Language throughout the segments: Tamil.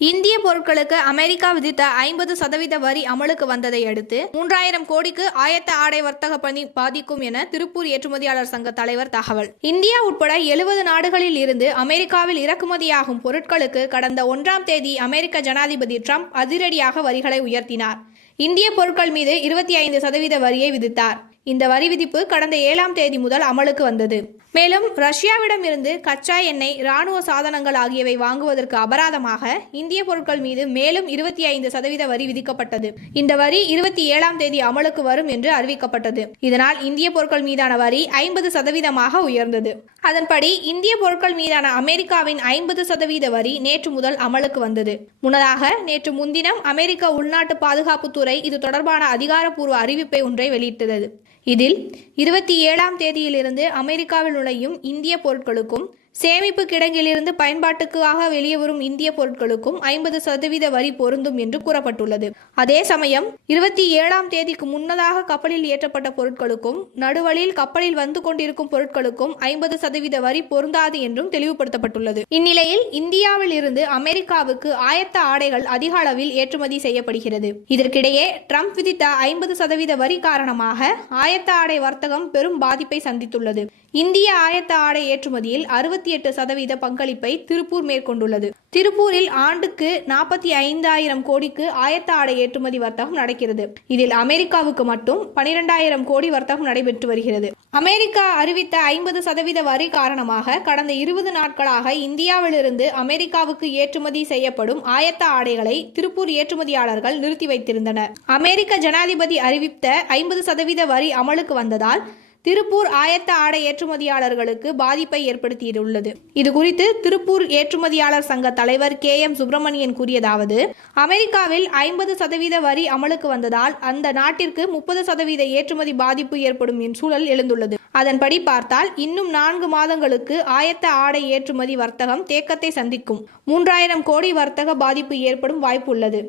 இந்திய பொருட்களுக்கு அமெரிக்கா விதித்த ஐம்பது சதவீத வரி அமலுக்கு வந்ததை அடுத்து மூன்றாயிரம் கோடிக்கு ஆயத்த ஆடை வர்த்தக பணி பாதிக்கும் என திருப்பூர் ஏற்றுமதியாளர் சங்க தலைவர் தகவல். இந்தியா உட்பட எழுபது நாடுகளில் இருந்து அமெரிக்காவில் இறக்குமதியாகும் பொருட்களுக்கு கடந்த ஒன்றாம் தேதி அமெரிக்க ஜனாதிபதி ட்ரம்ப் அதிரடியாக வரிகளை உயர்த்தினார். இந்திய பொருட்கள் மீது இருபத்தி ஐந்து சதவீத வரியை விதித்தார். இந்த வரி விதிப்பு கடந்த ஏழாம் தேதி முதல் அமலுக்கு வந்தது. மேலும் ரஷ்யாவிடம் இருந்து கச்சா எண்ணெய் ராணுவ சாதனங்கள் ஆகியவை வாங்குவதற்கு அபராதமாக இந்திய பொருட்கள் மீது மேலும் இருபத்தி ஐந்து சதவீத வரி விதிக்கப்பட்டது. இந்த வரி இருபத்தி ஏழாம் தேதி அமலுக்கு வரும் என்று அறிவிக்கப்பட்டது. இதனால் இந்திய பொருட்கள் மீதான வரி ஐம்பது சதவீதமாக உயர்ந்தது. அதன்படி இந்திய பொருட்கள் மீதான அமெரிக்காவின் ஐம்பது சதவீத வரி நேற்று முதல் அமலுக்கு வந்தது. முன்னதாக நேற்று முன்தினம் அமெரிக்க உள்நாட்டு பாதுகாப்புத்துறை இது தொடர்பான அதிகாரப்பூர்வ அறிவிப்பை ஒன்றை வெளியிட்டது. இதில் இருபத்தி ஏழாம் தேதியிலிருந்து அமெரிக்காவில் நுழையும் இந்திய பொருட்களுக்கும் சேமிப்பு கிடங்கிலிருந்து பயன்பாட்டுக்காக வெளியே வரும் இந்திய பொருட்களுக்கும் ஐம்பது சதவீத வரி பொருந்தும் என்று கூறப்பட்டுள்ளது. அதே சமயம் இருபத்தி ஏழாம் தேதிக்கு முன்னதாக கப்பலில் ஏற்றப்பட்ட பொருட்களுக்கும் நடுவழியில் கப்பலில் வந்து கொண்டிருக்கும் பொருட்களுக்கும் ஐம்பது சதவீத வரி பொருந்தாது என்றும் தெளிவுபடுத்தப்பட்டுள்ளது. இந்நிலையில் இந்தியாவில் இருந்து அமெரிக்காவுக்கு ஆயத்த ஆடைகள் அதிக அளவில் ஏற்றுமதி செய்யப்படுகிறது. இதற்கிடையே ட்ரம்ப் விதித்த ஐம்பது சதவீத வரி காரணமாக ஆயத்த ஆடை வர்த்தகம் பெரும் பாதிப்பை சந்தித்துள்ளது. இந்திய ஆயத்த ஆடை ஏற்றுமதியில் அறுபத்தி எட்டு சதவீத பங்களிப்பை திருப்பூர் மேற்கொண்டுள்ளது. திருப்பூரில் ஆண்டுக்கு நாற்பத்தி ஐந்தாயிரம் கோடிக்கு ஆயத்த ஆடை ஏற்றுமதி வர்த்தகம் நடக்கிறது. இதில் அமெரிக்காவுக்கு மட்டும் பனிரெண்டாயிரம் கோடி வர்த்தகம் நடைபெற்று வருகிறது. அமெரிக்கா அறிவித்த ஐம்பது சதவீத வரி காரணமாக கடந்த இருபது நாட்களாக இந்தியாவிலிருந்து அமெரிக்காவுக்கு ஏற்றுமதி செய்யப்படும் ஆயத்த ஆடைகளை திருப்பூர் ஏற்றுமதியாளர்கள் நிறுத்தி வைத்திருந்தனர். அமெரிக்க ஜனாதிபதி அறிவித்த ஐம்பது சதவீத வரி அமலுக்கு வந்ததால் திருப்பூர் ஆயத்த ஆடை ஏற்றுமதியாளர்களுக்கு பாதிப்பை ஏற்படுத்தியுள்ளது. இது குறித்து திருப்பூர் ஏற்றுமதியாளர் சங்க தலைவர் கே எம் சுப்பிரமணியன் கூறியதாவது அமெரிக்காவில் ஐம்பது சதவீத வரி அமலுக்கு வந்ததால் அந்த நாட்டிற்கு முப்பது சதவீத ஏற்றுமதி பாதிப்பு ஏற்படும் என் சூழல் எழுந்துள்ளது. அதன்படி பார்த்தால் இன்னும் நான்கு மாதங்களுக்கு ஆயத்த ஆடை ஏற்றுமதி வர்த்தகம் தேக்கத்தை சந்திக்கும். மூன்றாயிரம் கோடி வர்த்தக பாதிப்பு ஏற்படும் வாய்ப்பு உள்ளது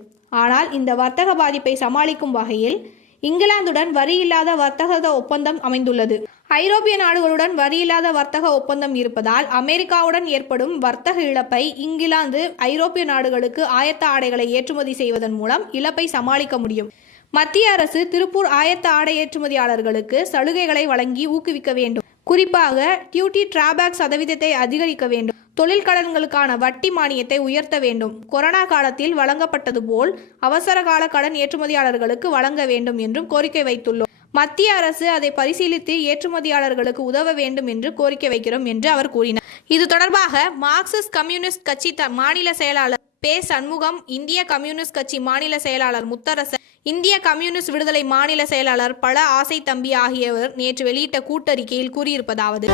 ஆனால் இந்த வர்த்தக பாதிப்பை சமாளிக்கும் வகையில் இங்கிலாந்துடன் வரியில்லாத வர்த்தக ஒப்பந்தம் அமைந்துள்ளது. ஐரோப்பிய நாடுகளுடன் வரியில்லாத வர்த்தக ஒப்பந்தம் இருப்பதால் அமெரிக்காவுடன் ஏற்படும் வர்த்தக இழப்பை இங்கிலாந்து ஐரோப்பிய நாடுகளுக்கு ஆயத்த ஆடைகளை ஏற்றுமதி செய்வதன் மூலம் இழப்பை சமாளிக்க முடியும். மத்திய அரசு திருப்பூர் ஆயத்த ஆடை ஏற்றுமதியாளர்களுக்கு சலுகைகளை வழங்கி ஊக்குவிக்க வேண்டும். குறிப்பாக டியூட்டி டிராபேக் சதவீதத்தை அதிகரிக்க வேண்டும். தொழில் கடன்களுக்கான வட்டி மானியத்தை உயர்த்த வேண்டும். கொரோனா காலத்தில் வழங்கப்பட்டது போல் அவசர கால கடன் ஏற்றுமதியாளர்களுக்கு வழங்க வேண்டும் என்றும் கோரிக்கை வைத்துள்ளோம். மத்திய அரசு அதை பரிசீலித்து ஏற்றுமதியாளர்களுக்கு உதவ வேண்டும் என்று கோரிக்கை வைக்கிறோம் என்று அவர் கூறினார். இது தொடர்பாக மார்க்சிஸ்ட் கம்யூனிஸ்ட் கட்சி மாநில செயலாளர் பே சண்முகம் இந்திய கம்யூனிஸ்ட் கட்சி மாநில செயலாளர் முத்தரசன் இந்திய கம்யூனிஸ்ட் விடுதலை மாநில செயலாளர் பல ஆசை தம்பி ஆகியவர் நேற்று வெளியிட்ட கூட்டறிக்கையில் கூறியிருப்பதாவது.